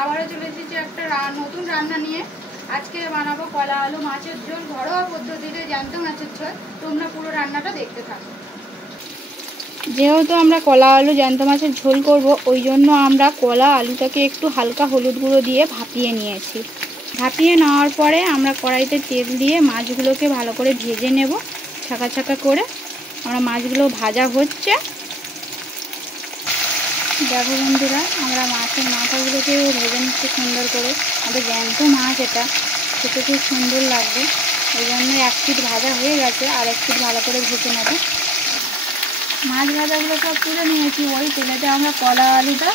আবারও চলে এসেছি একটা নতুন রান্না নিয়ে। আজকে বানাবো কলা আলু মাছের ঝোল, ঘরোয়া পদ্ধতিতে জ্যান্ত মাছের ঝোল। তোমরা পুরো রান্নাটা দেখতে থাকো। যেহেতু আমরা কলা আলু জ্যান্ত মাছের ঝোল করব, ওই জন্য আমরা কলা আলুটাকে একটু হালকা হলুদ গুঁড়ো দিয়ে ভাপিয়ে নিয়েছি। ভাপিয়ে নেওয়ার পরে আমরা কড়াইতে তেল দিয়ে মাছগুলোকে ভালো করে ভেজে নেব। ছাকা ছাকা করে আমরা মাছগুলো ভাজা হচ্ছে। দেখো বন্ধুরা, আমরা মাছের মাথাগুলোকেও ভেজে নিচ্ছি সুন্দর করে। আমাদের জ্যান্ত মাছ, এটা খেতে খুব সুন্দর লাগবে। ওই জন্য এক পিঠ ভাজা হয়ে গেছে, আর এক পিঠ ভালো করে ভেজে নেব। মাছ ভাজাগুলো সব তুলে নিয়েছি। ওই তেলেতে আমরা কলা আলুটা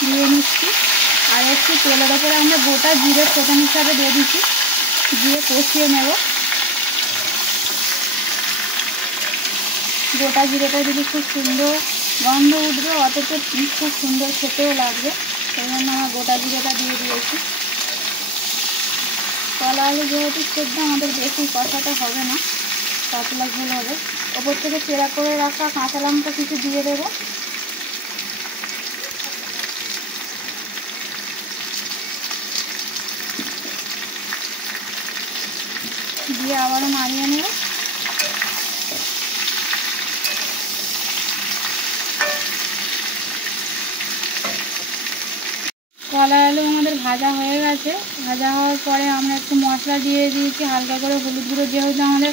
দিয়ে নিচ্ছি, আর একটু তেলের ওপরে আমরা গোটা জিরে ফোড়ন হিসাবে দিয়ে দিচ্ছি, দিয়ে কষিয়ে নেব। গোটা জিরেটা যদি খুব সুন্দর গন্ধ উঠবে, অথচ খুব সুন্দর খেতেও লাগবে। সেই জন্য আমরা গোটা জিরেটা দিয়ে দিয়েছি। কলা আলু যেহেতু সেদ্ধ, আমাদের বেশি কষাটা হবে না, পাতলা ঝোল হবে। ওপর থেকে চেরা করে রাখা কাঁচা লঙ্কা কিছু দিয়ে দেবো। দিয়ে আবারও নাড়িয়ে নেব। কলা আলু আমাদের ভাজা হয়ে গেছে। ভাজা হওয়ার পরে আমরা একটু মশলা দিয়ে দিয়েছি, হালকা করে হলুদ গুঁড়ো। যেহেতু আমাদের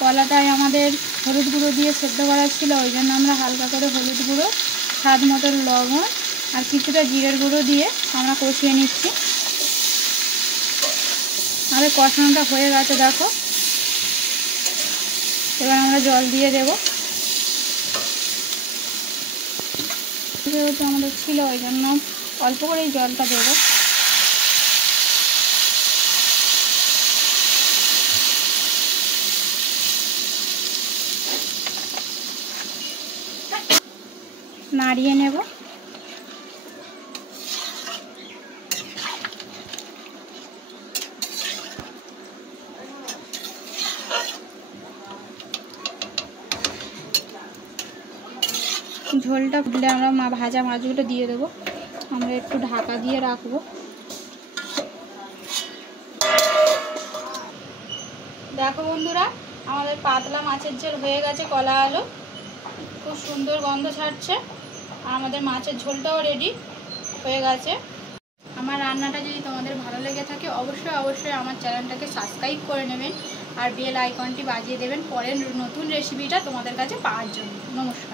কলাটাই আমাদের হলুদ গুঁড়ো দিয়ে সেদ্ধ করা ছিল, ওই জন্য আমরা হালকা করে হলুদ গুঁড়ো, স্বাদ মতো লবণ আর কিছুটা জিরের গুঁড়ো দিয়ে আমরা কষিয়ে নিচ্ছি। আমাদের কষানোটা হয়ে গেছে, দেখো। এবার আমরা জল দিয়ে দেব। যেহেতু আমাদের ছিল, ওই জন্য অল্প করেই জলটা দেবো। নাড়িয়ে নেব। ঝোলটা ফুটলে আমরা ভাজা মাছগুলো দিয়ে দেবো। আমরা একটু ঢাকা দিয়ে রাখবো। দেখো বন্ধুরা, আমাদের পাতলা মাছের ঝোল হয়ে গেছে। কলা আলু খুব সুন্দর গন্ধ ছাড়ছে, আর আমাদের মাছের ঝোলটাও রেডি হয়ে গেছে। আমার রান্নাটা যদি তোমাদের ভালো লেগে থাকে, অবশ্যই আমার চ্যানেলটাকে সাবস্ক্রাইব করে নেবেন, আর বেল আইকনটি বাজিয়ে দেবেন পরের নতুন রেসিপিটা তোমাদের কাছে পাওয়ার জন্য। নমস্কার।